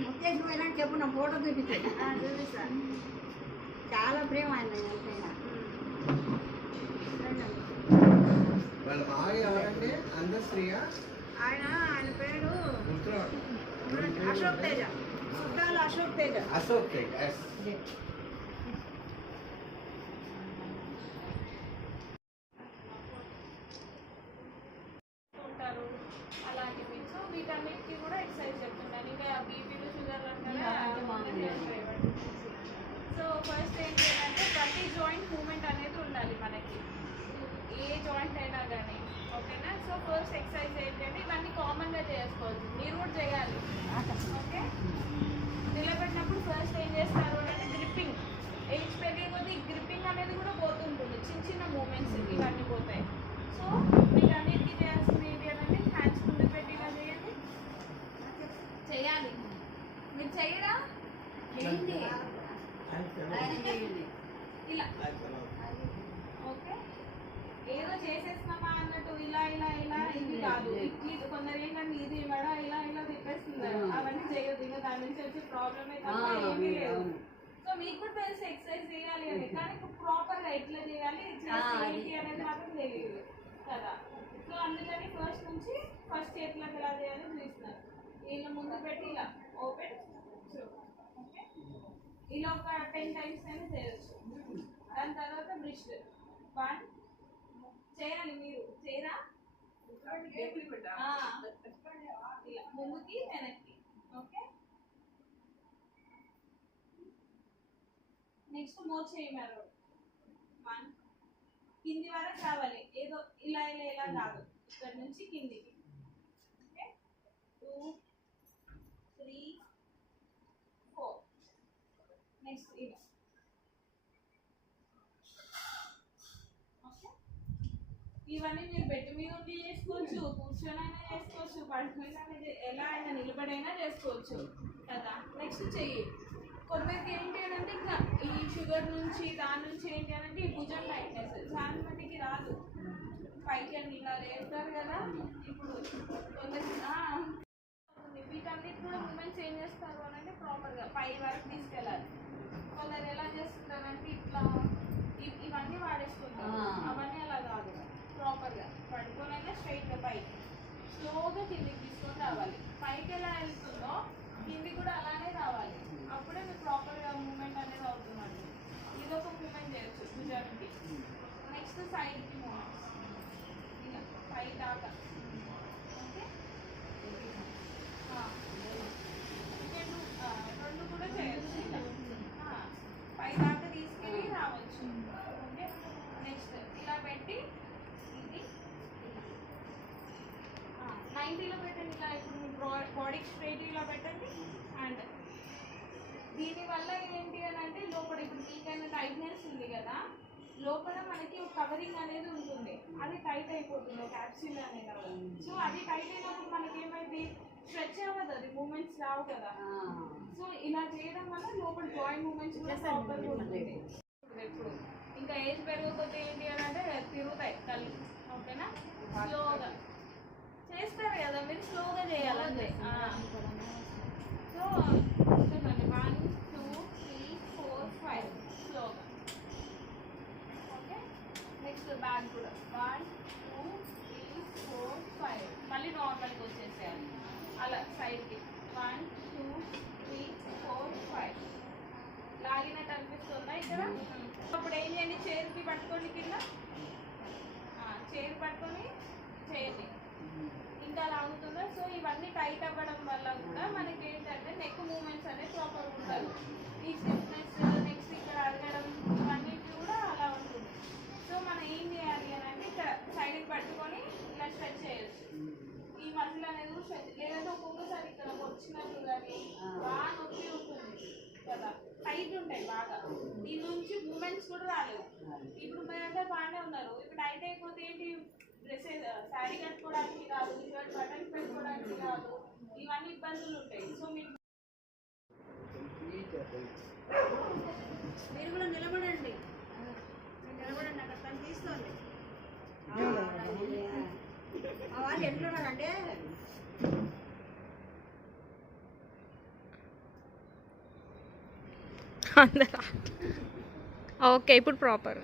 ముత్తేసి పోయినాక చెప్పు, నా ఫోటో చూపించాను. చూపిస్తాను. చాలా ప్రేమ ఆయన ఎంతైనా. ఆయన పేరు అశోక్ తేజ. సుద్దాల అశోక్ తేజ. ఉంటారు అలాంటివి. సో వీటన్నిటికీ కూడా ఎక్సర్సైజ్ చెప్తున్నాను. ఇంకా బీపీలు షుగర్లు అంటే సో ఫస్ట్ ఏం చేయాలంటే ప్రతి జాయింట్ మూమెంట్ అనేది ఉండాలి మనకి, ఏ జాయింట్ అయినా కానీ. ఓకేనా? సో ఫస్ట్ ఎక్సర్సైజ్ ఏంటంటే ఇవన్నీ కామన్గా చేసుకోవచ్చు, మీరు కూడా చేయాలి. ఓకే, నిలబెట్టినప్పుడు ఫస్ట్ ఏం చేస్తారు అంటే గ్రిప్పింగ్. ఏజ్ పెరిగే కొద్దీ గ్రిప్పింగ్ అనేది కూడా పోతుంటుంది, చిన్న చిన్న మూమెంట్స్ ఇవన్నీ పోతాయి. సో మీకు అన్నిటికీ చేయాల్సింది ఏంటి అంటే హ్యాండ్స్ ముందు పెట్టి ఇలా చేయండి. చేయాలి. మీరు చేయరా? ఇలా. ఓకే, ఏదో చేసేస్తున్నామా అన్నట్టు ఇలా ఇలా ఇలా ఇది కాదు. ఇడ్లీ కొందరు ఏంటంటే ఇది వడ ఇలా ఇలా తిప్పేస్తున్నారు, అవన్నీ చేయొద్దు. ఇంకా దాని నుంచి వచ్చే ప్రాబ్లమే తప్ప ఏమీ లేదు. సో మీకు కూడా తెలిసి ఎక్సర్సైజ్ చేయాలి అని, కానీ ప్రాపర్గా ఎట్లా చేయాలి ఏంటి అనేది మాత్రం తెలియదు కదా. సో అందుకని ఫస్ట్ చేతులకు ఎలా చేయాలో చూస్తున్నారు. ఇలా ముందు పెట్టి ఇలా ఓపెన్, ఓకే, ఇలా ఒక 10 times అయినా చేయొచ్చు. దాని తర్వాత బ్రిస్ట్ 1 చేయాలి. మీరు చేయరా? ఇలా ముందుకి వెనక్కి. ఓకే, నెక్స్ట్ మోర్ చేయమన్నారు. 1 కింది వరకు రావాలి, ఏదో ఇలా ఇలా ఇలా కాదు, ఇక్కడ నుంచి కిందికి. ఓకే, 2 3 4. నెక్స్ట్ ఇలా. ఓకే, ఇవన్నీ మీరు బెడ్ మీద ఉండి చేసుకోవచ్చు, కూర్చొనైనా చేసుకోవచ్చు, పడుకునైనా, ఎలా అయినా నిలబడైనా చేసుకోవచ్చు కదా. నెక్స్ట్ చెయ్యి. కొందరికి ఏంటి అంటే ఇంకా ఈ షుగర్ నుంచి దాని నుంచి ఏంటి అంటే ఈ భుజం టైట్నెస్ చాలా మందికి రాదు, పైకి అని ఇలా లేపుతారు కదా. ఇప్పుడు కొందరికి వీటన్నిటి కూడా మూమెంట్స్ ఏం చేస్తారు అని అంటే ప్రాపర్గా పై వరకు తీసుకెళ్ళాలి. కొందరు ఎలా చేస్తుంటారంటే ఇట్లా ఇవన్నీ వాడేసుకుంటారు, అవన్నీ అలా కాదు. ప్రాపర్గా పడుకోనైనా స్ట్రైట్గా పైకి స్లోగా కిందికి తీసుకొని రావాలి. పైకి ఎలా వెళ్తుందో కింది కూడా అలానే రావాలి, అప్పుడే మీకు ప్రాపర్గా మూమెంట్ అనేది అవుతుందండి. ఇదొక మూమెంట్ చేయొచ్చు భుజానికి. నెక్స్ట్ సైడ్కి మూమెంట్స్ ఇలా పై దాకా. ఓకే, రెండు కూడా చేయొచ్చు. ఇలా పై దాకా తీసుకెళ్ళి రావచ్చు. ఓకే, నెక్స్ట్ ఇలా పెట్టి ఇది 90లో పెట్టండి. ఇలా ఇప్పుడు మీ బాడీకి స్ట్రైట్ ఇలా పెట్టండి. అండ్ దీనివల్ల ఏంటి అని అంటే లోపల ఇప్పుడు మీకైనా టైట్నెస్ ఉంది కదా, లోపల మనకి ఒక కవరింగ్ అనేది ఉంటుంది, అది టైట్ అయిపోతుంది క్యాప్సూల్ అనేది. సో అది టైట్ అయినప్పుడు మనకి ఏమైంది, స్ట్రెచ్ అవ్వదు, అది మూమెంట్స్ రావు కదా. సో ఇలా చేయడం వల్ల లోపల జాయింట్ మూమెంట్స్ కూడా ప్రాపర్గా ఉంటుంది. ఎప్పుడు ఇంకా ఏజ్ పెరిగిపోతే ఏంటి అని అంటే తిరుగుతాయి కళ్ళు. ఓకేనా? స్లోగా చేస్తారు కదా మీరు, స్లోగా చేయాలంటే. సో చూడండి 1 2 3 4 5 స్లోగా. ఓకే, నెక్స్ట్ బ్యాక్ కూడా 1 2 3 4 5 మళ్ళీ నార్మల్గా వచ్చేసేయాలి. అలా సైడ్కి 1 2 3 4 5 లాగినట్టు అనిపిస్తుందా ఇక్కడ? అప్పుడు ఏం చేయండి, చైర్కి పట్టుకోండి, కింద చైర్ పట్టుకొని చేయండి. ఇంకా లాగుతుందా? సో ఇవన్నీ టైట్ అవ్వడం వల్ల కూడా మనకి ఏంటంటే నెక్ మూమెంట్స్ అనేది ప్రాపర్గా ఉంటాయి. ఈ స్టిఫ్నెస్ నెక్స్ట్ ఇక్కడ అడగడం ఇవన్నీ కూడా అలా ఉంటుంది. సో మనం ఏం చేయాలి అని అంటే ఇక్కడ సైడ్కి పట్టుకొని ఇలా స్ట్రెచ్ చేయొచ్చు. ఈ మజిల్ అనేది కూడా స్ట్రెచ్, లేదంటే ఒక్కొక్కసారి ఇక్కడ వచ్చినట్టు కానీ బాగా నొప్పి ఉంటుంది కదా, టైట్ ఉంటాయి బాగా, దీని నుంచి మూమెంట్స్ కూడా రాలేవు. ఇప్పుడు మీరంతా బాగానే ఉన్నారు, ఇప్పుడు టైట్ అయిపోతే ఏంటి, డ్రెస్సెస్ శారీ కట్టుకోవడానికి కాదు, షర్ట్ బటన్స్ పెట్టుకోవడానికి కాదు, ఇవన్నీ ఇబ్బందులు ఉంటాయి. సో మీరు కూడా నిలబడండి, అక్కడ పని తీసుకోండి. వాళ్ళు ఎట్లున్నారంటే అందరూ ఓకే ఇప్పుడు ప్రాపర్